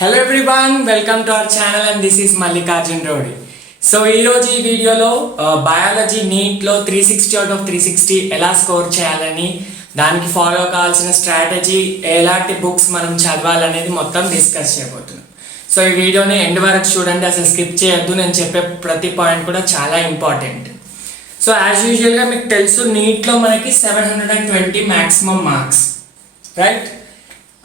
Hello everyone, welcome to our channel and this is Mallikarjun Rodi. So ఈరోజు ఈ వీడియోలో biology నీట్లో 360 out of 360 ఎలా score చేయాలని, దానికి ఫాలో కావాల్సిన స్ట్రాటజీ, ఎలాంటి బుక్స్ మనం చదవాలనేది మొత్తం డిస్కస్ చేయబోతున్నాం. సో ఈ వీడియోని ఎండ్ వరకు చూడండి, అసలు స్కిప్ చేయొద్దు. నేను చెప్పే ప్రతి పాయింట్ కూడా చాలా ఇంపార్టెంట్. సో యాజ్ యూజువల్గా మీకు తెలుసు, నీట్లో మనకి 720 మ్యాక్సిమం మార్క్స్, రైట్?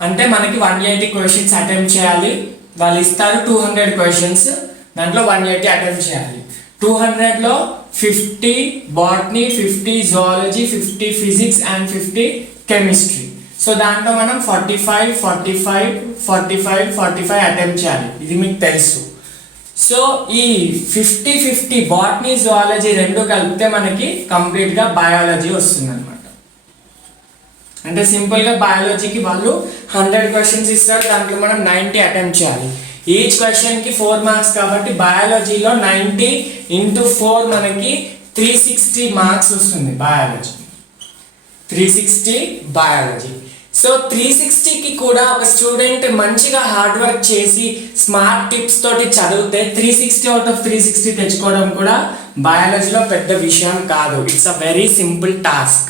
అంటే మనకి 180 క్వశ్చన్స్ అటెంప్ట్ చేయాలి. వాళ్ళు ఇస్తారు 200 క్వశ్చన్స్, దాంట్లో 180 అటెంప్ట్ చేయాలి. 200లో 50 botany, 50 zoology, 50 physics and 50 chemistry. So దాంట్లో మనం 45 అటెంప్ట్ చేయాలి. ఇది మీకు తెలుసు. సో ఈ 50 బాటనీ, జువాలజీ రెండు కలిపితే మనకి కంప్లీట్గా బయాలజీ వస్తుంది అనమాట. అంటే సింపుల్గా బయాలజీకి వాళ్ళు 100 క్వశ్చన్స్ ఇస్తారు, దాంట్లో మనం 90 అటెంప్ట్ చేయాలి. ఈచ్ క్వశ్చన్కి 4 మార్క్స్ కాబట్టి బయాలజీలో 90 × 4 మనకి 360 మార్క్స్ వస్తుంది బయాలజీ. 360 బయాలజీ. సో 360కి కూడా ఒక స్టూడెంట్ మంచిగా హార్డ్ వర్క్ చేసి స్మార్ట్ టిప్స్ తోటి చదివితే 360 అవుట్ ఆఫ్ 360 తెచ్చుకోవడం కూడా బయాలజీలో పెద్ద విషయం కాదు. It's a very simple task.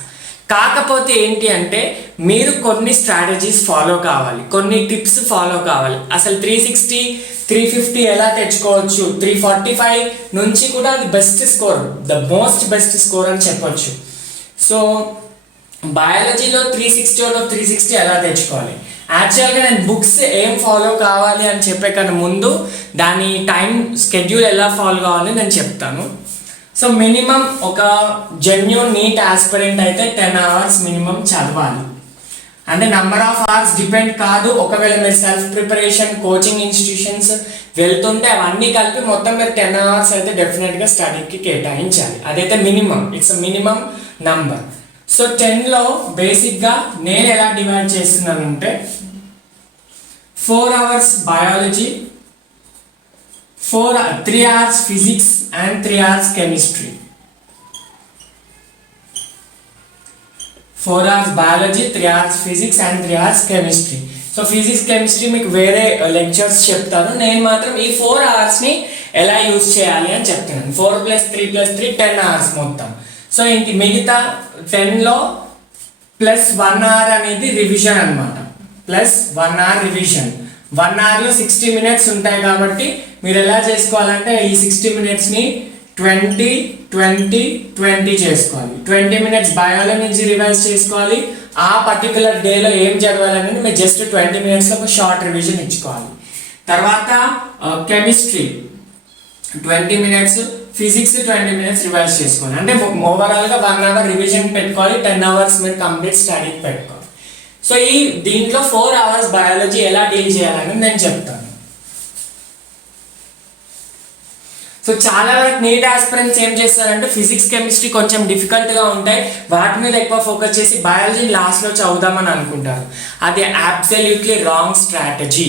కాకపోతే ఏంటి అంటే మీరు కొన్ని స్ట్రాటజీస్ ఫాలో కావాలి, కొన్ని టిప్స్ ఫాలో కావాలి. అసలు 360, 350 ఎలా తెచ్చుకోవచ్చు, 345 నుంచి కూడా అది best score, the most best score అని చెప్పొచ్చు. సో బయాలజీలో 360 అవుట్ ఆఫ్ 360 ఎలా తెచ్చుకోవాలి? యాక్చువల్గా నేను బుక్స్ ఏం ఫాలో కావాలి అని చెప్పే కన్నా ముందు దాని టైం స్కెడ్యూల్ ఎలా ఫాలో కావాలని నేను చెప్తాను. సో మినిమం ఒక జెన్యూన్ నీట్ ఆస్పిరెంట్ అయితే 10 hours మినిమం చదవాలి. అంటే నెంబర్ ఆఫ్ అవర్స్ డిపెండ్ కాదు. ఒకవేళ మీరు సెల్ఫ్ ప్రిపరేషన్, కోచింగ్ ఇన్స్టిట్యూషన్స్ వెళ్తుంటే అవన్నీ కలిపి మొత్తం మీరు 10 hours అయితే డెఫినెట్గా స్టడీకి కేటాయించాలి. అదైతే minimum, it's a minimum number. So 10లో బేసిక్గా నేను ఎలా డివైడ్ చేస్తున్నానంటే 4 hours biology, 3 hours physics and 3 hours chemistry. 4 hours biology, 3 hours physics and 3 hours chemistry. So physics, chemistry మీకు వేరే లెక్చర్స్ చెప్తాను. నేను మాత్రం ఈ 4 hours-ని ఎలా యూజ్ చేయాలి అని చెప్తున్నాను. 4 + 3 + 3 10 hours మొత్తం. సో ఇంక మిగతా 10లో +1 hour అనేది రివిజన్ అనమాట. +1 hour రివిజన్. 1 hourలో 60 minutes ఉంటాయి కాబట్టి మీరు ఎలా చేసుకోవాలంటే ఈ 60 minutesని 20 చేసుకోవాలి. 20 minutes బయాలజీ రివైజ్ చేసుకోవాలి. ఆ పర్టికులర్ డేలో ఏం చదవాలనేది మీరు జస్ట్ 20 minutesలో ఒక షార్ట్ రివిజన్ ఇచ్చుకోవాలి. తర్వాత chemistry 20 minutes, physics 20 minutes revise చేసుకోవాలి. అంటే ఓవరాల్గా 1 hour రివిజన్ పెట్టుకోవాలి, 10 hours మీరు కంప్లీట్ స్టడీకి పెట్టుకోవాలి. సో దీంట్లో 4 hours బయాలజీ ఎలా డీల్ చేయాలని నేను చెప్తాను. సో చాలా వరకు నీట్ ఆస్పిరెంట్స్ ఏం చేస్తారంటే ఫిజిక్స్, కెమిస్ట్రీ కొంచెం డిఫికల్ట్గా ఉంటాయి, వాటి మీద ఎక్కువ ఫోకస్ చేసి బయాలజీని లాస్ట్లో చదువుదామని అనుకుంటారు. అది అబ్సల్యూట్లీ రాంగ్ స్ట్రాటజీ.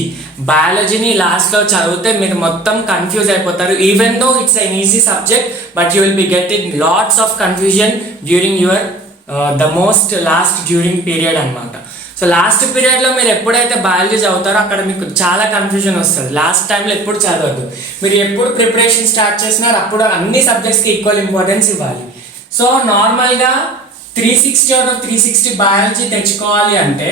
బయాలజీని లాస్ట్లో చదివితే మీరు మొత్తం కన్ఫ్యూజ్ అయిపోతారు. Even though it's an easy subject, but you will be getting lots of confusion during your the most last during period అనమాట. సో లాస్ట్ పీరియడ్లో మీరు ఎప్పుడైతే బయాలజీ చదువుతారో అక్కడ మీకు చాలా కన్ఫ్యూజన్ వస్తుంది. లాస్ట్ టైంలో ఎప్పుడు చదవద్దు. మీరు ఎప్పుడు ప్రిపరేషన్ స్టార్ట్ చేసినారు అప్పుడు అన్ని సబ్జెక్ట్స్కి ఈక్వల్ ఇంపార్టెన్స్ ఇవ్వాలి. సో నార్మల్గా 360 అవుట్ ఆఫ్ 360 బయాలజీ తెచ్చుకోవాలి అంటే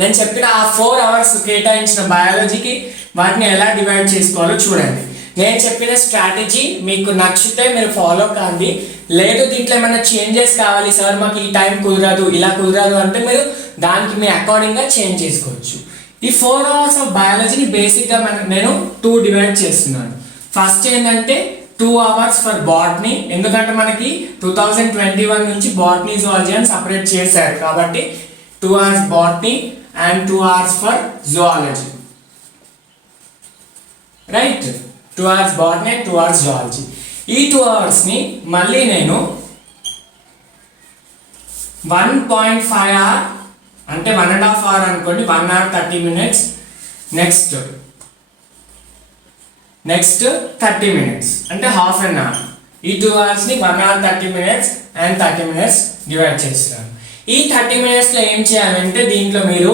నేను చెప్పిన ఆ 4 hours కేటాయించిన బయాలజీకి వాటిని ఎలా డివైడ్ చేసుకోవాలో చూడండి. నేను చెప్పిన స్ట్రాటజీ మీకు నచ్చితే మీరు ఫాలో కాండి. లేదు దీంట్లో ఏమైనా చేంజెస్ కావాలి, సార్ మాకు ఈ టైం కుదరదు, ఇలా కుదరదు అంటే మీరు దానికి మీ అకార్డింగ్గా చేంజ్ చేసుకోవచ్చు. ఈ 4 hours ఆఫ్ బయాలజీని బేసిక్గా నేను 2 డివైడ్ చేస్తున్నాను. ఫస్ట్ ఏంటంటే 2 hours ఫర్ బాటనీ, ఎందుకంటే మనకి 2021 నుంచి బాటనీ, జువాలజీ అని సపరేట్ చేశారు కాబట్టి 2 hours botany and 2 hours for zoology, right? 2 hours botany and 2 hours zoology. ఈ 2 hours-ని మళ్ళీ నేను 1.5 hour అంటే 1.5 hour అనుకోండి, 1 hour 30 minutes, నెక్స్ట్ 30 minutes అంటే ½ an hour. ఈ 2 hours-ని 1 hour 30 minutes and 30 minutes divide చేస్తున్నాను. ఈ 30 minutesలో ఏం చేయాలంటే దీంట్లో మీరు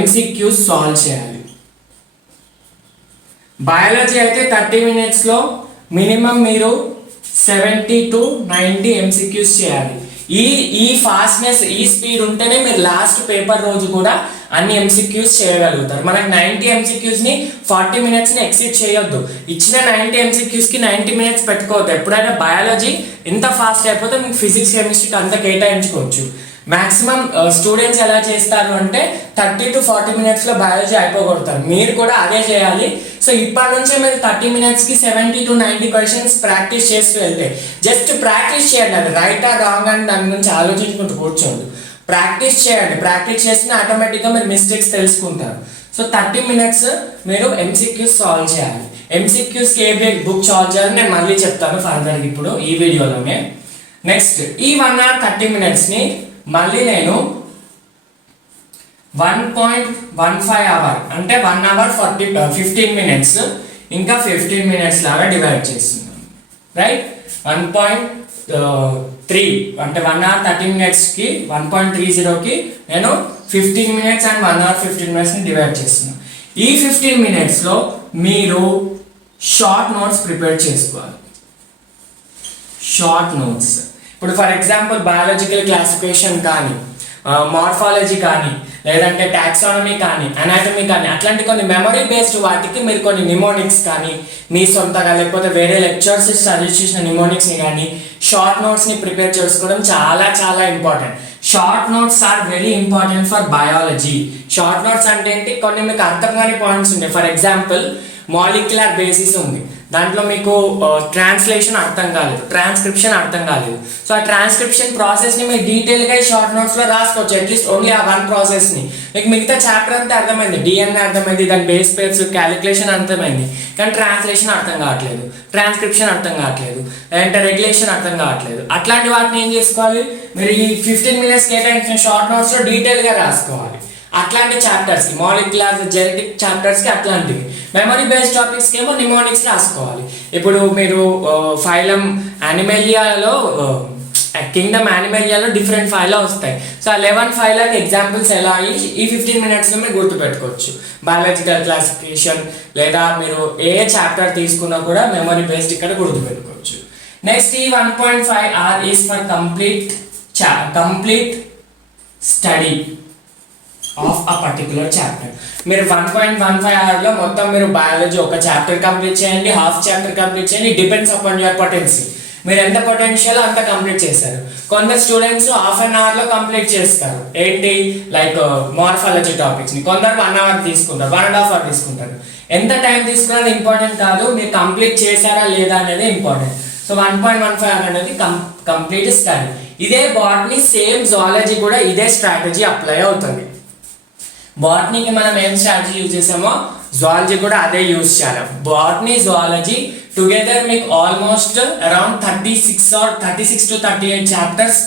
MCQs సాల్వ్ చేయాలి. బయాలజీ అయితే 30 మినిట్స్లో మినిమం మీరు 70 to 90 MCQs చేయాలి. ఈ ఫాస్ట్నెస్, ఈ స్పీడ్ ఉంటేనే మీరు లాస్ట్ పేపర్ రోజు కూడా అన్ని MCQs చేయగలుగుతారు. మనకి 90 MCQsని 40 మినిట్స్ని ఎక్సీడ్ చేయొద్దు. ఇచ్చిన 90 MCQsకి 90 మినిట్స్ పెట్టుకోవద్దు. ఎప్పుడైనా బయాలజీ ఎంత ఫాస్ట్ అయిపోతే మీకు ఫిజిక్స్ కెమిస్ట్రీకి అంత కేటాయించుకోవచ్చు. మాక్సిమం స్టూడెంట్స్ ఎలా చేస్తారు అంటే 30 to 40 మినిట్స్లో బయాలజీ అయిపోగొడతారు. మీరు కూడా అదే చేయాలి. సో ఇప్పటి నుంచే మీరు 30 మినిట్స్కి 70 to 90 క్వశ్చన్స్ ప్రాక్టీస్ చేస్తూ వెళ్తే, జస్ట్ ప్రాక్టీస్ చేయండి. అది రైటా రాంగ్ అని దాని గురించి ఆలోచించుకుంటూ కూర్చోండి. ప్రాక్టీస్ చేయండి. ప్రాక్టీస్ చేసిన ఆటోమేటిక్గా మీరు మిస్టేక్స్ తెలుసుకుంటారు. సో 30 మినిట్స్ మీరు MCQs సాల్వ్ చేయాలి. MCQస్కి ఏ బుక్ సాల్వ్ చేయాలని నేను మళ్ళీ చెప్తాను ఫర్దర్ ఇప్పుడు ఈ వీడియోలోనే. నెక్స్ట్ ఈ 1 hour 30 మినిట్స్ని మళ్ళీ నేను 1.15 అవర్ అంటే 1 hour 15 మినిట్స్ ఇంకా 15 మినిట్స్ లాగా డివైడ్ చేస్తున్నాను. రైట్, 1.3 అంటే 1 hour 30 మినిట్స్కి 1.30కి నేను 15 మినిట్స్ అండ్ 1 hour 15 మినిట్స్ని డివైడ్ చేస్తున్నాను. ఈ 15 మినిట్స్లో మీరు షార్ట్ నోట్స్ ప్రిపేర్ చేసుకోవాలి. షార్ట్ నోట్స్ ఇప్పుడు ఫర్ ఎగ్జాంపుల్ బయాలజికల్ క్లాసిఫికేషన్ కానీ, మార్ఫాలజీ కానీ, లేదంటే టాక్సానమీ కానీ, అనాటమీ కానీ, అట్లాంటి కొన్ని మెమరీ బేస్డ్ వాటికి మీరు కొన్ని నిమోనిక్స్ కానీ మీ సొంతగా లేకపోతే వేరే లెక్చర్స్ సజెస్ట్ చేసిన నిమోనిక్స్ని కానీ షార్ట్ నోట్స్ని ప్రిపేర్ చేసుకోవడం చాలా చాలా important. Short notes are very important for biology. Short notes అంటే ఏంటి, కొన్ని మీకు అర్థం కాని పాయింట్స్ ఉంటాయి. ఫర్ ఎగ్జాంపుల్ మాలిక్యులర్ బేసిస్ ఉంది, దాంట్లో మీకు ట్రాన్స్లేషన్ అర్థం కాలేదు, ట్రాన్స్క్రిప్షన్ అర్థం కాలేదు. సో ఆ ట్రాన్స్క్రిప్షన్ ప్రాసెస్ని మీరు డీటెయిల్గా షార్ట్ నోట్స్లో రాసుకోవచ్చు. అట్లీస్ట్ ఓన్లీ ఆ వన్ ప్రాసెస్ని. మీకు మిగతా చాప్టర్ అంతా అర్థమైంది, DNA అర్థమైంది, దాని బేస్ పేర్స్ క్యాలిక్యులేషన్ అర్థమైంది, కానీ ట్రాన్స్లేషన్ అర్థం కావట్లేదు, ట్రాన్స్క్రిప్షన్ అర్థం కావట్లేదు, అంటే రెగ్యులేషన్ అర్థం కావట్లేదు. అట్లాంటి వాటిని ఏం చేసుకోవాలి, మీరు ఈ 15 మినిట్స్ కేటాయించిన షార్ట్ నోట్స్లో డీటెయిల్గా రాసుకోవాలి. అట్లాంటి చాప్టర్స్కి, మాలిక్యులర్ జెనెటిక్ చాప్టర్స్కి అట్లాంటివి. మెమరీ బేస్డ్ టాపిక్స్కి ఏమో నిమోనిక్స్ రాసుకోవాలి. ఇప్పుడు మీరు ఫైలం యానిమేలియాలో, కింగ్డమ్ యానిమేలియాలో డిఫరెంట్ ఫైలా వస్తాయి. సో ఆ 11 ఫైలాకి ఎగ్జాంపుల్స్ ఎలా అయ్యి ఈ 15 మినిట్స్లో మీరు గుర్తుపెట్టుకోవచ్చు. బయాలజికల్ క్లాసిఫికేషన్ లేదా మీరు ఏ చాప్టర్ తీసుకున్నా కూడా మెమరీ బేస్డ్ ఇక్కడ గుర్తుపెట్టుకోవచ్చు. నెక్స్ట్ ఈ 1.5 hour is for complete study of a particular chapter. మీరు 1.15 hourలో మొత్తం మీరు బయాలజీ ఒక చాప్టర్ కంప్లీట్ చేయండి, హాఫ్ చాప్టర్ కంప్లీట్ చేయండి. Depends upon your potency. మీరు ఎంత పొటెన్షియల్ అంత కంప్లీట్ చేస్తారు. కొందరు స్టూడెంట్స్ హాఫ్ అన్ అవర్లో కంప్లీట్ చేస్తారు. ఏంటి, లైక్ మార్ఫాలజీ టాపిక్స్ని. కొందరు 1 hour తీసుకుంటారు, 1.5 hour తీసుకుంటారు. ఎంత టైం తీసుకున్నది ఇంపార్టెంట్ కాదు, మీరు కంప్లీట్ చేశారా లేదా అనేది ఇంపార్టెంట్. సో 1.15 hour అనేది కంప్లీట్ స్టడీ. ఇదే బాటనీ, సేమ్ జువాలజీ కూడా ఇదే స్ట్రాటజీ అప్లై అవుతుంది. బాటనీకి మనం ఏం స్ట్రాటజీ యూజ్ చేసామో జువాలజీ కూడా అదే యూజ్ చేయాలి. బాటనీ, జువాలజీ టుగెదర్ మీకు ఆల్మోస్ట్ అరౌండ్ 36 to 38 చాప్టర్స్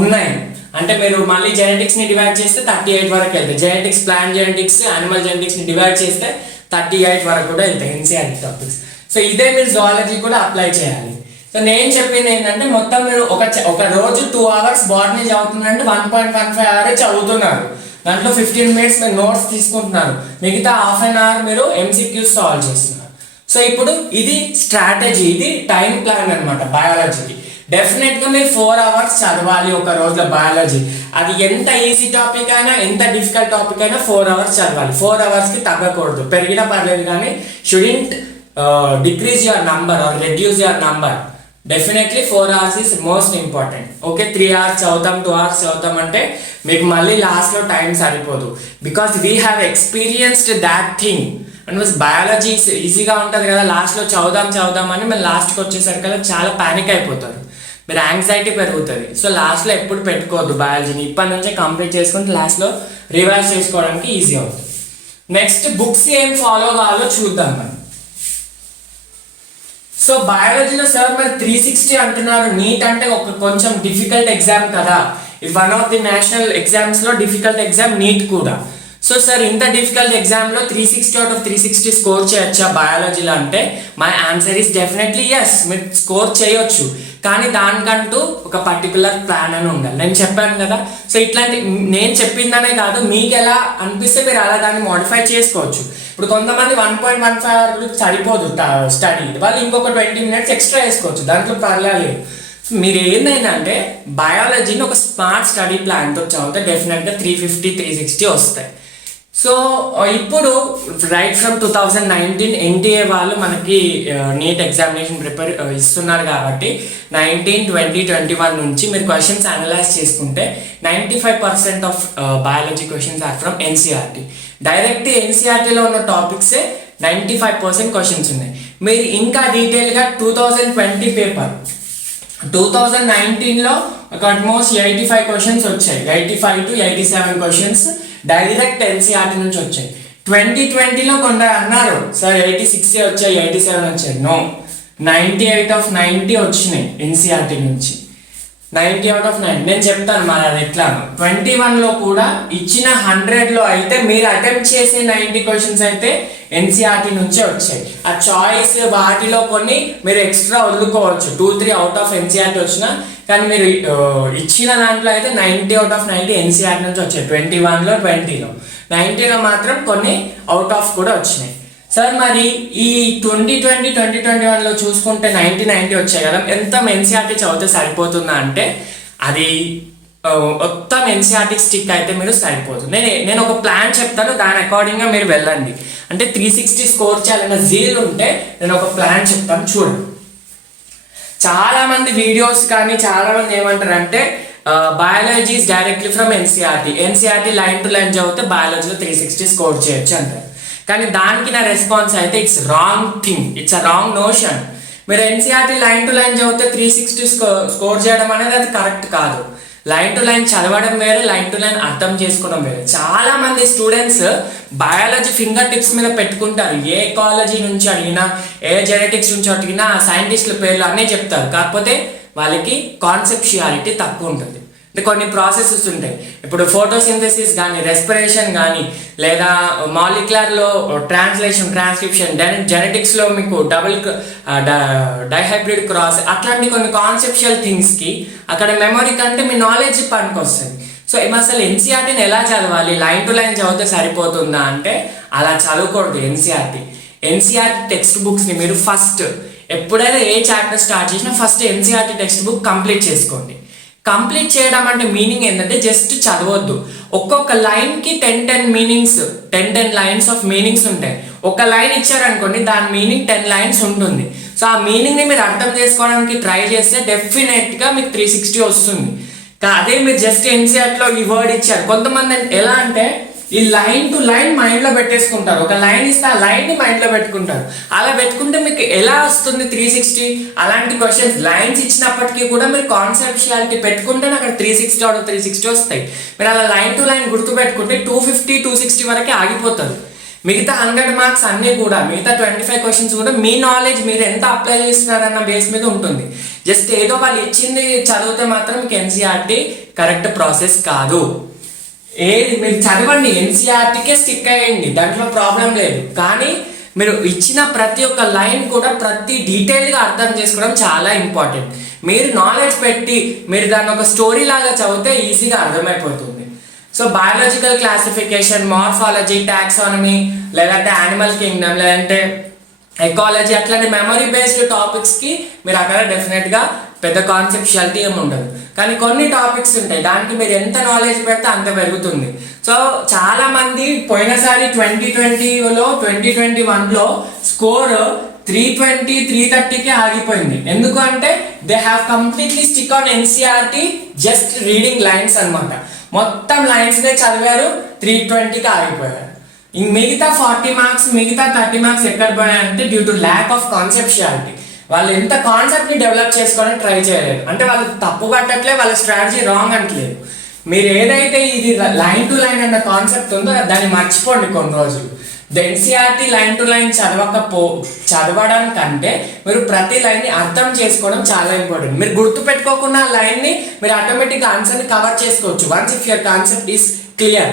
ఉన్నాయి. అంటే మీరు మళ్ళీ జెనెటిక్స్ని డివైడ్ చేస్తే 38 వరకు వెళ్తాయి. జెనెటిక్స్, ప్లాంట్ జెనెటిక్స్, యానిమల్ జెనెటిక్స్ని డివైడ్ చేస్తే 38 వరకు కూడా వెళ్తాయి NCERT టాపిక్స్. సో ఇదే మీరు జువాలజీ కూడా అప్లై చేయాలి. సో నేను చెప్పింది ఏంటంటే మొత్తం మీరు ఒక రోజు 2 hours బాటనీ చదువుతున్నారంటే 1.15 hour చదువుతున్నారు. దాంట్లో 15 మినిట్స్ మీరు నోట్స్ తీసుకుంటున్నారు, మిగతా హాఫ్ అన్ అవర్ మీరు MCQs సాల్వ్ చేస్తున్నారు. సో ఇప్పుడు ఇది స్ట్రాటజీ, ఇది టైం ప్లాన్ అనమాట బయాలజీకి. డెఫినెట్గా మీరు 4 hours చదవాలి ఒక రోజులో బయాలజీ. అది ఎంత ఈజీ టాపిక్ అయినా, ఎంత డిఫికల్ట్ టాపిక్ అయినా 4 hours చదవాలి. 4 hoursకి తగ్గకూడదు. పెరిగినా పర్లేదు కానీ shouldn't decrease your number or reduce your number. Definitely 4 hours is most important. Okay, 3 hours చదువుతాం, 2 hours చదువుతాం అంటే మీకు మళ్ళీ లాస్ట్లో టైం సరిపోదు. Because we have experienced that thing. And biology ఈజీగా ఉంటుంది కదా, లాస్ట్లో చదువుదాం అని మీరు లాస్ట్కి వచ్చేసరికల్లా చాలా ప్యానిక్ అయిపోతారు, మీరు యాంగ్జైటీ పెరుగుతుంది. సో లాస్ట్లో ఎప్పుడు పెట్టుకోవద్దు బయాలజీని. ఇప్పటి నుంచే కంప్లీట్ చేసుకుంటే లాస్ట్లో రివైజ్ చేసుకోవడానికి ఈజీ అవుతుంది. నెక్స్ట్ బుక్స్ ఏం ఫాలో కావాలో చూద్దాం మనం. సో బయాలజీలో సార్ మరి 360 అంటున్నారు. నీట్ అంటే ఒక కొంచెం డిఫికల్ట్ ఎగ్జామ్ కదా, ఇది వన్ ఆఫ్ ది నేషనల్ ఎగ్జామ్స్లో డిఫికల్ట్ ఎగ్జామ్ నీట్ కూడా. సో సార్ ఇంత డిఫికల్ట్ ఎగ్జామ్లో 360 out of 360 స్కోర్ చేయొచ్చా బయాలజీలో అంటే my answer is definitely yes. మీరు స్కోర్ చేయొచ్చు, కానీ దానికంటూ ఒక పర్టికులర్ ప్లాన్ అని ఉండాలి. నేను చెప్పాను కదా. సో ఇట్లాంటి నేను చెప్పిందనే కాదు, మీకు ఎలా అనిపిస్తే మీరు అలా దాన్ని మోడిఫై చేసుకోవచ్చు. ఇప్పుడు కొంతమంది 1.15 అవర్స్ సరిపోదు స్టడీ, వాళ్ళు ఇంకొక 20 minutes ఎక్స్ట్రా వేసుకోవచ్చు, దాంట్లో పర్లేదు. మీరు ఏంటైనా అంటే బయాలజీని ఒక స్మార్ట్ స్టడీ ప్లాన్తో చదివితే డెఫినెట్గా 350 360 వస్తాయి. సో ఇప్పుడు రైట్ ఫ్రమ్ 2019 ఎన్టీఏ వాళ్ళు మనకి నీట్ ఎగ్జామినేషన్ ఇస్తున్నారు కాబట్టి 19, 20, 21 నుంచి మీరు క్వశ్చన్స్ అనలైజ్ చేసుకుంటే 95% of biology questions are from NCERT. Direct ఎన్సీఆర్టీలో ఉన్న టాపిక్సే 95% క్వశ్చన్స్ ఉన్నాయి. మీరు ఇంకా డీటెయిల్గా 2020 పేపర్ 2019లో ఒక ఆల్మోస్ట్ 85 క్వశ్చన్స్ వచ్చాయి, 85 to 87 క్వశ్చన్స్ డైరెక్ట్ ఎన్సీఆర్టీ నుంచి వచ్చాయి. 2020లో కొందరు అన్నారు సార్ 86 వచ్చాయి, 87 వచ్చాయి. నో, 98 out of 90 వచ్చినాయి ఎన్సీఆర్టీ నుంచి. 90 out of 90 నేను చెప్తాను మరి అది ఎట్లానో. 21లో కూడా ఇచ్చిన 100లో అయితే మీరు అటెంప్ట్ చేసే 90 క్వశ్చన్స్ అయితే ఎన్సీఆర్టీ నుంచే వచ్చాయి. ఆ చాయిస్ వాటిలో కొన్ని మీరు ఎక్స్ట్రా వదులుకోవచ్చు, 2-3 అవుట్ ఆఫ్ ఎన్సీఆర్టీ వచ్చినా, కానీ మీరు ఇచ్చిన దాంట్లో అయితే 90 out of 90 ఎన్సీఆర్టీ నుంచి వచ్చాయి. 21లో 20లో 90లో మాత్రం కొన్ని అవుట్ ఆఫ్ కూడా వచ్చినాయి. సార్ మరి ఈ 2020 2021లో చూసుకుంటే 90 వచ్చాయి కదా, ఎంత ఎన్సీఆర్టీ చదివితే సరిపోతుందా అంటే అది మొత్తం ఎన్సీఆర్టీ స్టిక్ అయితే మీరు సరిపోతుంది. నేను ఒక ప్లాన్ చెప్తాను, దాని అకార్డింగ్గా మీరు వెళ్ళండి. అంటే 360 స్కోర్ చేయాలన్న జీల్ ఉంటే నేను ఒక ప్లాన్ చెప్తాను చూడండి. చాలా మంది వీడియోస్ కానీ చాలా మంది ఏమంటారంటే biology is directly from NCERT line to line చదివితే బయాలజీలో 360 స్కోర్ చేయొచ్చు అంటారు. కానీ దానికి నా రెస్పాన్స్ అయితే it's wrong thing, it's a wrong notion. మీరు ఎన్సీఆర్టీ లైన్ టు లైన్ చదివితే 360 స్కోర్ చేయడం అనేది అది కరెక్ట్ కాదు. లైన్ టు లైన్ చదవడం వేరే, లైన్ టు లైన్ అర్థం చేసుకోవడం వేరే. చాలా మంది స్టూడెంట్స్ బయాలజీ ఫింగర్ టిప్స్ మీద పెట్టుకుంటారు, ఏ కాలేజీ నుంచి అడిగినా, ఏ జెనెటిక్స్ నుంచి అడిగినా సైంటిస్టుల పేర్లు అన్నీ చెప్తారు. కాకపోతే వాళ్ళకి కాన్సెప్షియాలిటీ తక్కువ ఉంటుంది. కొన్ని ప్రాసెసెస్ ఉంటాయి, ఇప్పుడు ఫోటోసింథసిస్ కానీ, రెస్పిరేషన్ కానీ, లేదా మాలిక్యులర్లో ట్రాన్స్క్రిప్షన్, జెనెటిక్స్లో మీకు డైహైబ్రిడ్ క్రాస్, అట్లాంటి కొన్ని కాన్సెప్షువల్ థింగ్స్కి అక్కడ మెమరీ కంటే మీ నాలెడ్జ్ పనికి వస్తుంది. సో అసలు ఎన్సీఆర్టీని ఎలా చదవాలి, లైన్ టు లైన్ చదివితే సరిపోతుందా అంటే అలా చదవకూడదు. ఎన్సీఆర్టీ టెక్స్ట్ బుక్స్ని మీరు ఫస్ట్ ఎప్పుడైనా ఏ చాప్టర్ స్టార్ట్ చేసినా first NCERT text book complete చేసుకోండి. కంప్లీట్ చేయడం అంటే మీనింగ్ ఏంటంటే జస్ట్ చదవద్దు, ఒక్కొక్క లైన్కి 10 మీనింగ్స్, 10 లైన్స్ ఆఫ్ మీనింగ్స్ ఉంటాయి. ఒక లైన్ ఇచ్చారనుకోండి, దాని మీనింగ్ 10 లైన్స్ ఉంటుంది. సో ఆ మీనింగ్ని మీరు అర్థం చేసుకోవడానికి ట్రై చేస్తే డెఫినెట్గా మీకు 360 వస్తుంది. అదే మీరు జస్ట్ ఎన్సీఆర్టీలో ఈ వర్డ్ ఇచ్చారు, కొంతమంది ఎలా అంటే ఈ లైన్ టు లైన్ మైండ్లో పెట్టేసుకుంటారు. ఒక లైన్ ఇస్తే ఆ లైన్ని మైండ్లో పెట్టుకుంటారు. అలా పెట్టుకుంటే మీకు ఎలా వస్తుంది 360? అలాంటి క్వశ్చన్స్ లైన్స్ ఇచ్చినప్పటికీ కూడా మీరు కాన్సెప్షువాలిటీ పెట్టుకుంటే అక్కడ 360 out of 360 వస్తాయి. మీరు అలా లైన్ టు లైన్ గుర్తు పెట్టుకుంటే 250 260 వరకే ఆగిపోతారు. మిగతా 100 మార్క్స్ అన్నీ కూడా, మిగతా 25 క్వశ్చన్స్ కూడా మీ నాలెడ్జ్ మీరు ఎంత అప్లై చేస్తున్నారన్న బేస్ మీద ఉంటుంది. జస్ట్ ఏదో వాళ్ళు ఇచ్చింది చదివితే మాత్రం మీకు ఎన్సీఆర్టీ కరెక్ట్ ప్రాసెస్ కాదు. మీరు చదవండి, ఎన్సీఆర్టీకే స్టిక్ అయ్యండి, దాంట్లో ప్రాబ్లం లేదు. కానీ మీరు ఇచ్చిన ప్రతి ఒక్క లైన్ కూడా ప్రతి డీటెయిల్గా అర్థం చేసుకోవడం చాలా ఇంపార్టెంట్. మీరు నాలెడ్జ్ పెట్టి మీరు దాన్ని ఒక స్టోరీ లాగా చదివితే ఈజీగా అర్థమైపోతుంది. So biological classification, morphology, taxonomy, లేదంటే యానిమల్ కింగ్డమ్, లేదంటే ఎకాలజీ, అట్లాంటి మెమరీ బేస్డ్ టాపిక్స్కి మీరు అక్కడ డెఫినెట్గా పెద్ద కాన్సెప్షువాలిటీ ఏమి ఉండదు. కానీ కొన్ని టాపిక్స్ ఉంటాయి, దానికి మీరు ఎంత నాలెడ్జ్ పెడితే అంత పెరుగుతుంది. సో చాలామంది పోయినసారి 2020లో 2021లో స్కోర్ 320 330కే ఆగిపోయింది. ఎందుకు అంటే they have completely stick on NCERT just reading lines అనమాట. మొత్తం లైన్స్నే చదివారు, 320కి ఆగిపోయారు. మిగతా 40 మార్క్స్, మిగతా 30 మార్క్స్ ఎక్కడ పోయాయంటే డ్యూ టు ల్యాక్ ఆఫ్ కాన్సెప్షువాలిటీ. వాళ్ళు ఎంత కాన్సెప్ట్ని డెవలప్ చేసుకోవడానికి ట్రై చేయలేదు. అంటే వాళ్ళు తప్పు పట్టట్లే, వాళ్ళ స్ట్రాటజీ రాంగ్ అంటలేదు. మీరు ఏదైతే ఇది లైన్ టు లైన్ అన్న కాన్సెప్ట్ ఉందో దాన్ని మర్చిపోండి కొన్ని రోజులు. ఎన్సీఆర్టీ లైన్ టు లైన్ చదవడం కంటే మీరు ప్రతి లైన్ని అర్థం చేసుకోవడం చాలా ఇంపార్టెంట్. మీరు గుర్తు పెట్టుకోకుండా లైన్ని మీరు ఆటోమేటిక్గా ఆన్సర్ని కవర్ చేసుకోవచ్చు. Once if your concept is clear,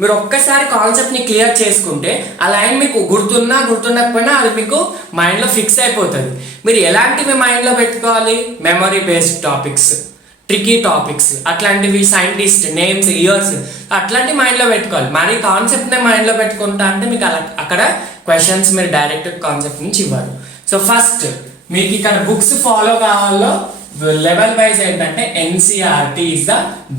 మీరు ఒక్కసారి కాన్సెప్ట్ని క్లియర్ చేసుకుంటే ఆ లైన్ మీకు గుర్తుండకపోయినా అది మీకు మైండ్లో ఫిక్స్ అయిపోతుంది. మీరు ఎలాంటివి మైండ్లో పెట్టుకోవాలి? Memory based topics, tricky topics అట్లాంటివి, సైంటిస్ట్ నేమ్స్, ఇయర్స్ అట్లాంటి మైండ్లో పెట్టుకోవాలి. మరి కాన్సెప్ట్ని మైండ్లో పెట్టుకుంటా అంటే మీకు అక్కడ క్వశ్చన్స్ మీరు డైరెక్ట్ కాన్సెప్ట్ నుంచి ఇవ్వరు. సో ఫస్ట్ మీకు ఇక్కడ బుక్స్ ఫాలో కావాలో లెవెల్ వైజ్ ఏంటంటే NCERT is the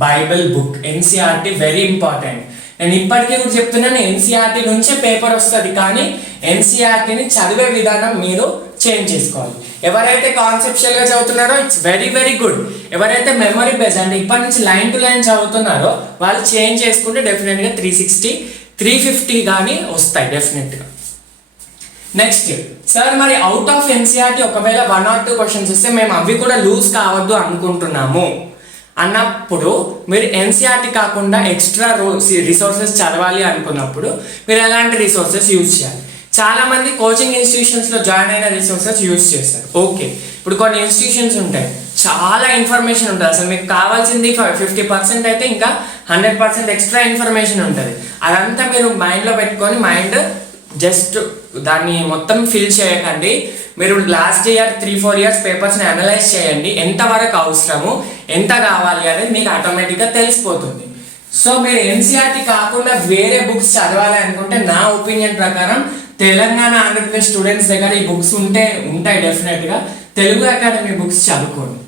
Bible book. NCERT very important. నేను ఇప్పటికీ కూడా చెప్తున్నాను, ఎన్సీఆర్టీ నుంచే పేపర్ వస్తుంది, కానీ ఎన్సీఆర్టీని చదివే విధానం మీరు చేంజ్ చేసుకోవాలి. ఎవరైతే కాన్సెప్చువల్గా చదువుతున్నారో ఇట్స్ వెరీ వెరీ గుడ్. ఎవరైతే మెమరీ బేస్డ్ అంటే ఇప్పటి నుంచి లైన్ టు లైన్ చదువుతున్నారో వాళ్ళు చేంజ్ చేసుకుంటే డెఫినెట్గా 360, 350 కానీ వస్తాయి డెఫినెట్గా. నెక్స్ట్ సార్, మరి అవుట్ ఆఫ్ ఎన్సీఆర్టీ ఒకవేళ 1 or 2 క్వశ్చన్స్ వస్తే మేము అవి కూడా లూజ్ కావద్దు అనుకుంటున్నాము అన్నప్పుడు మీరు ఎన్సీఆర్టీ కాకుండా ఎక్స్ట్రా రిసోర్సెస్ చదవాలి అనుకున్నప్పుడు మీరు ఎలాంటి రిసోర్సెస్ యూజ్ చేయాలి? చాలా మంది కోచింగ్ ఇన్స్టిట్యూషన్స్లో జాయిన్ అయిన రిసోర్సెస్ యూజ్ చేస్తారు. ఓకే, ఇప్పుడు కొన్ని ఇన్స్టిట్యూషన్స్ ఉంటాయి, చాలా ఇన్ఫర్మేషన్ ఉంటుంది. అసలు మీకు కావాల్సింది 50% అయితే ఇంకా 100% ఎక్స్ట్రా ఇన్ఫర్మేషన్ ఉంటుంది. అదంతా మీరు మైండ్లో పెట్టుకొని మైండ్ జస్ట్ దాన్ని మొత్తం ఫిల్ చేయకండి. మీరు లాస్ట్ ఇయర్ 3-4 years పేపర్స్ని అనలైజ్ చేయండి. ఎంతవరకు అవసరము, ఎంత కావాలి అనేది మీకు ఆటోమేటిక్గా తెలిసిపోతుంది. సో మీరు ఎన్సీఆర్టీ కాకుండా వేరే బుక్స్ చదవాలి అనుకుంటే నా ఒపీనియన్ ప్రకారం తెలంగాణ, ఆంధ్రప్రదేశ్ స్టూడెంట్స్ దగ్గర ఈ బుక్స్ ఉంటాయి డెఫినెట్గా. తెలుగు అకాడమీ బుక్స్ చదువుకోండి.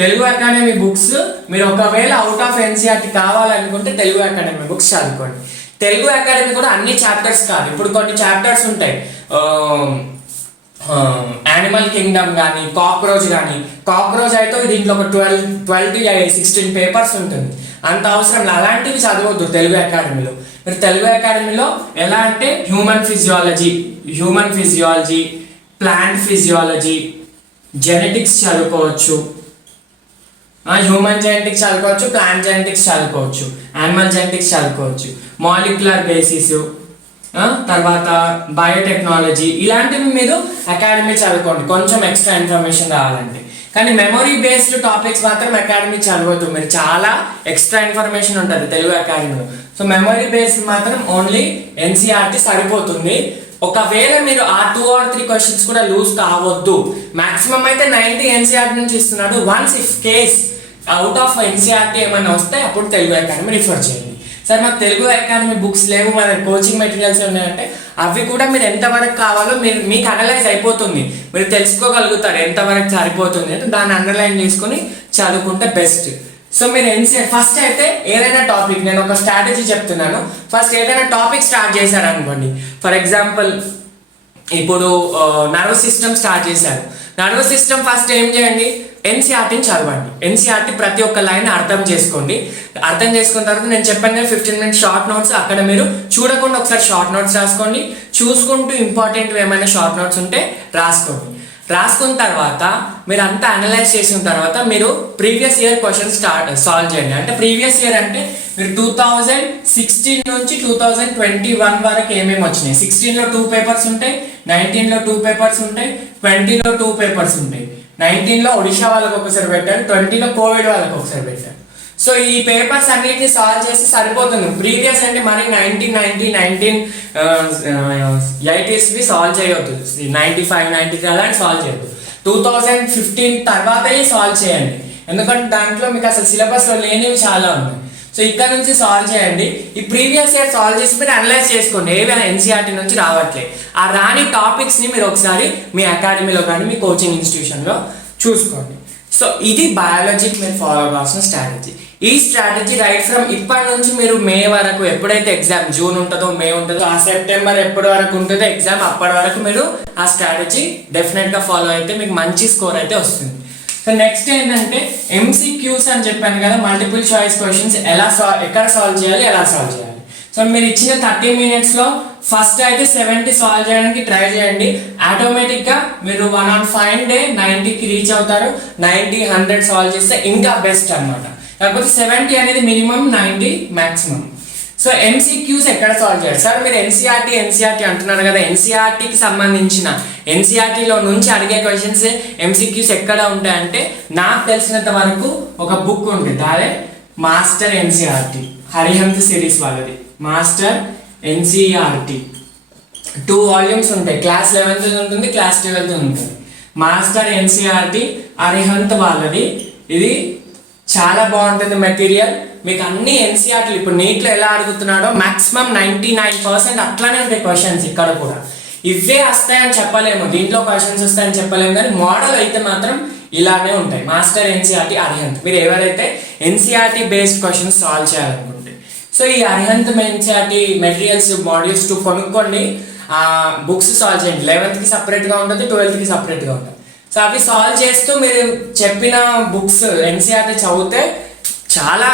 తెలుగు అకాడమీ బుక్స్ మీరు ఒకవేళ అవుట్ ఆఫ్ ఎన్సీఆర్టీ కావాలనుకుంటే తెలుగు అకాడమీ బుక్స్ చదువుకోండి. తెలుగు అకాడమీ కూడా అన్ని చాప్టర్స్ కాదు, ఇప్పుడు కొన్ని చాప్టర్స్ ఉంటాయి, యానిమల్ కింగ్డమ్ కానీ, కాక్రోచ్ కానీ. కాక్రోచ్ అయితే దీంట్లో ఒక 12 to 16 పేపర్స్ ఉంటుంది. అంత అవసరం అలాంటివి చదవద్దు తెలుగు అకాడమీలో. మీరు తెలుగు అకాడమీలో ఎలా అంటే human physiology, plant physiology, genetics చదువుకోవచ్చు. హ్యూమన్ జెనెటిక్స్ చదువుకోవచ్చు, ప్లాంట్ జెనెటిక్స్ చదువుకోవచ్చు, యానిమల్ జెనెటిక్స్ చదువుకోవచ్చు, మాలిక్యులర్ బేసిస్, తర్వాత బయోటెక్నాలజీ, ఇలాంటివి మీరు అకాడమీ చదువుకోండి కొంచెం ఎక్స్ట్రా ఇన్ఫర్మేషన్ కావాలంటే. కానీ మెమొరీ బేస్డ్ టాపిక్స్ మాత్రం అకాడమీ చదవద్దు, మీరు చాలా ఎక్స్ట్రా ఇన్ఫర్మేషన్ ఉంటుంది తెలుగు అకాడమీలో. సో మెమొరీ బేస్డ్ మాత్రం ఓన్లీ ఎన్సీఆర్టీ సరిపోతుంది. ఒకవేళ మీరు ఆ 2 or 3 క్వశ్చన్స్ కూడా లూజ్ కావద్దు. మాక్సిమం అయితే 90 ఎన్సీఆర్టీ నుంచి ఇస్తున్నాడు. Once if case out of NCERT ఏమైనా వస్తే అప్పుడు తెలుగు అకాడమీ రిఫర్ చేయండి. సార్ మాకు తెలుగు అకాడమీ బుక్స్ లేవు, మన కోచింగ్ మెటీరియల్స్ ఉన్నాయంటే అవి కూడా మీరు ఎంతవరకు కావాలో మీకు అనలైజ్ అయిపోతుంది, మీరు తెలుసుకోగలుగుతారు ఎంతవరకు సరిపోతుంది అంటే దాన్ని అండర్లైన్ చేసుకుని చదువుకుంటే బెస్ట్. సో మీరు ఎన్సీఆర్ ఫస్ట్ అయితే ఏదైనా టాపిక్, నేను ఒక స్ట్రాటజీ చెప్తున్నాను, ఫస్ట్ ఏదైనా టాపిక్ స్టార్ట్ చేశారు అనుకోండి. ఫర్ ఎగ్జాంపుల్ ఇప్పుడు నర్వస్ సిస్టమ్ స్టార్ట్ చేశారు. నర్వస్ సిస్టమ్ ఫస్ట్ ఏం చేయండి, ఎన్సీఆర్టీని చదవండి. ఎన్సీఆర్టీ ప్రతి ఒక్క లైన్ అర్థం చేసుకోండి. అర్థం చేసుకున్న తర్వాత నేను చెప్పాను 15 minutes షార్ట్ నోట్స్, అక్కడ మీరు చూడకుండా ఒకసారి షార్ట్ నోట్స్ రాసుకోండి. చూసుకుంటూ ఇంపార్టెంట్ ఏమైనా షార్ట్ నోట్స్ ఉంటే రాసుకోండి. రాసుకున్న తర్వాత మీరు అంతా అనలైజ్ చేసిన తర్వాత మీరు ప్రీవియస్ ఇయర్ క్వశ్చన్ సాల్వ్ చేయండి. అంటే ప్రీవియస్ ఇయర్ అంటే మీరు 2016 నుంచి 2021 వరకు ఏమేమి వచ్చినాయి. 16లో 2 పేపర్స్ ఉంటాయి, 19లో 2 పేపర్స్ ఉంటాయి, 20లో 2 పేపర్స్ ఉంటాయి. 19లో ఒడిషా వాళ్ళకి ఒకసారి పెట్టారు, 20లో కోవిడ్ వాళ్ళకి ఒకసారి పెట్టారు. సో ఈ పేపర్స్ అన్నిటిని సాల్వ్ చేస్తే సరిపోతుంది. ప్రీవియస్ అంటే మరి 1980 సాల్వ్ చేయొద్దు, 95, 93 అలాంటి సాల్వ్ చేయొద్దు. 2015 తర్వాతే సాల్వ్ చేయండి, ఎందుకంటే దాంట్లో మీకు అసలు సిలబస్లో లేనివి చాలా ఉన్నాయి. సో ఇక్కడ నుంచి సాల్వ్ చేయండి. ఈ ప్రీవియస్ ఇయర్ సాల్వ్ చేసి మీరు అనలైజ్ చేసుకోండి ఏవైనా ఎన్సీఆర్టీ నుంచి రావట్లే. ఆ రాని టాపిక్స్ని మీరు ఒకసారి మీ అకాడమీలో కానీ మీ కోచింగ్ ఇన్స్టిట్యూషన్లో చూసుకోండి. సో ఇది బయాలజీకి మీరు ఫాలో అవ్వాల్సిన స్ట్రాటజీ. ఈ స్ట్రాటజీ రైట్ ఫ్రమ్ ఇప్పటి నుంచి మీరు మే వరకు, ఎప్పుడైతే ఎగ్జామ్ జూన్ ఉంటుందో, మే ఉంటుందో, ఆ సెప్టెంబర్ ఎప్పటి వరకు ఉంటుందో ఎగ్జామ్, అప్పటి వరకు మీరు ఆ స్ట్రాటజీ డెఫినెట్గా ఫాలో అయితే మీకు మంచి స్కోర్ అయితే వస్తుంది. సో నెక్స్ట్ ఏంటంటే ఎంసీక్యూస్ అని చెప్పాను కదా, మల్టిపుల్ చాయిస్ క్వశ్చన్స్ ఎక్కడ సాల్వ్ చేయాలి, ఎలా సాల్వ్ చేయాలి. సో మీరు ఇచ్చిన 30 minutesలో ఫస్ట్ అయితే 70 సాల్వ్ చేయడానికి ట్రై చేయండి. ఆటోమేటిక్గా మీరు 1 on fine day 90కి రీచ్ అవుతారు. 90, 100 సాల్వ్ చేస్తే ఇంకా బెస్ట్ అనమాట. కాకపోతే 70 అనేది మినిమం, 90 మ్యాక్సిమం. సో ఎంసీక్యూస్ ఎక్కడ సాల్వ్ చేయాలి సార్? మీరు ఎన్సీఆర్టీ అంటున్నారు కదా, ఎన్సీఆర్టీకి సంబంధించిన ఎన్సీఆర్టీలో నుంచి అడిగే క్వశ్చన్స్ ఎంసీక్యూస్ ఎక్కడ ఉంటాయంటే నాకు తెలిసినంత వరకు ఒక బుక్ ఉంటుంది, అదే మాస్టర్ ఎన్సీఆర్టీ, హరిహంత్ సిరీస్ వాళ్ళది మాస్టర్ ఎన్సీఆర్టీ. 2 volumes ఉంటాయి, క్లాస్ 11th ఉంటుంది, క్లాస్ 12th ఉంటుంది. మాస్టర్ ఎన్సీఆర్టీ హరిహంత్ వాళ్ళది. ఇది చాలా బాగుంటుంది మెటీరియల్. మీకు అన్ని ఎన్సీఆర్టీలు ఇప్పుడు నీట్లో ఎలా అడుగుతున్నాడో మాక్సిమం 99% అట్లానే ఉంటాయి క్వశ్చన్స్. ఇక్కడ కూడా ఇవే వస్తాయని చెప్పలేము, దీంట్లో క్వశ్చన్స్ వస్తాయని చెప్పలేము, కానీ మోడల్ అయితే మాత్రం ఇలానే ఉంటాయి. మాస్టర్ ఎన్సీఆర్టీ అరిహంత్, మీరు ఎవరైతే ఎన్సీఆర్టీ బేస్డ్ క్వశ్చన్స్ సాల్వ్ చేయాలనుకుంటే సో ఈ అరిహంత్ ఎన్సీఆర్టీ మెటీరియల్స్ మాడ్యూల్స్ 2 కొనుక్కోండి. బుక్స్ సాల్వ్ చేయండి. 11th కి సపరేట్గా ఉంటుంది, 12th కి సపరేట్గా ఉంటుంది. సో అవి సాల్వ్ చేస్తూ మీరు చెప్పిన బుక్స్ ఎన్సీఆర్టీ చదివితే చాలా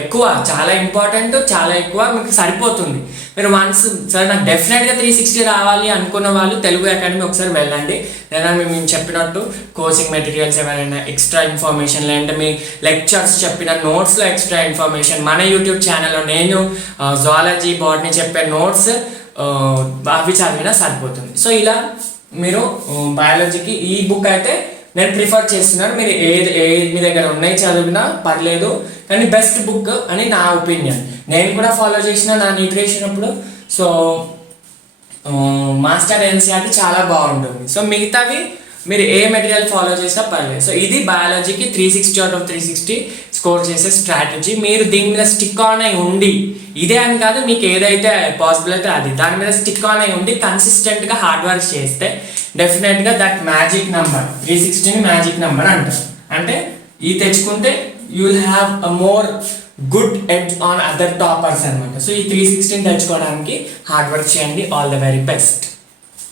ఎక్కువ, చాలా ఇంపార్టెంట్, చాలా ఎక్కువ మీకు సరిపోతుంది. మీరు వన్స్ సరే నాకు డెఫినెట్గా 360 రావాలి అనుకున్న వాళ్ళు తెలుగు అకాడమీ ఒకసారి వెళ్ళండి. లేదా మేము చెప్పినట్టు కోచింగ్ మెటీరియల్స్ ఏమైనా ఎక్స్ట్రా ఇన్ఫర్మేషన్, లేదంటే మీ లెక్చర్స్ చెప్పిన నోట్స్లో ఎక్స్ట్రా ఇన్ఫర్మేషన్ మన యూట్యూబ్ ఛానల్లో నేను జువాలజీ బాటనీ చెప్పే నోట్స్ అవి చదివినా సరిపోతుంది. సో ఇలా మీరు బయాలజీకి ఈ బుక్ అయితే నేను ప్రిఫర్ చేస్తున్నాను. మీరు ఏది మీ దగ్గర ఉన్నాయి చదివినా పర్లేదు, కానీ బెస్ట్ బుక్ అని నా ఒపీనియన్. నేను కూడా ఫాలో చేసిన నా నీట్ వేసినప్పుడు. సో మాస్టర్ ఎన్సీఆర్టీ చాలా బాగుంటుంది. సో మిగతావి మీరు ఏ మెటీరియల్ ఫాలో చేసినా పర్లేదు. సో ఇది బయాలజీకి 360 out of 360 స్కోర్ చేసే స్ట్రాటజీ. మీరు దీని మీద స్టిక్ ఆన్ అయి ఉండి, ఇదే అని కాదు, మీకు ఏదైతే పాసిబుల్ అయితే అది దాని మీద స్టిక్ ఆన్ అయి ఉండి కన్సిస్టెంట్గా హార్డ్ వర్క్ చేస్తే డెఫినెట్గా దట్ మ్యాజిక్ నెంబర్ 360ని మ్యాజిక్ నెంబర్ అంటారు. అంటే ఇది తెచ్చుకుంటే you will have a more good edge on other toppers అనమాట. సో ఈ 360ని తెచ్చుకోవడానికి హార్డ్ వర్క్ చేయండి. All the very best.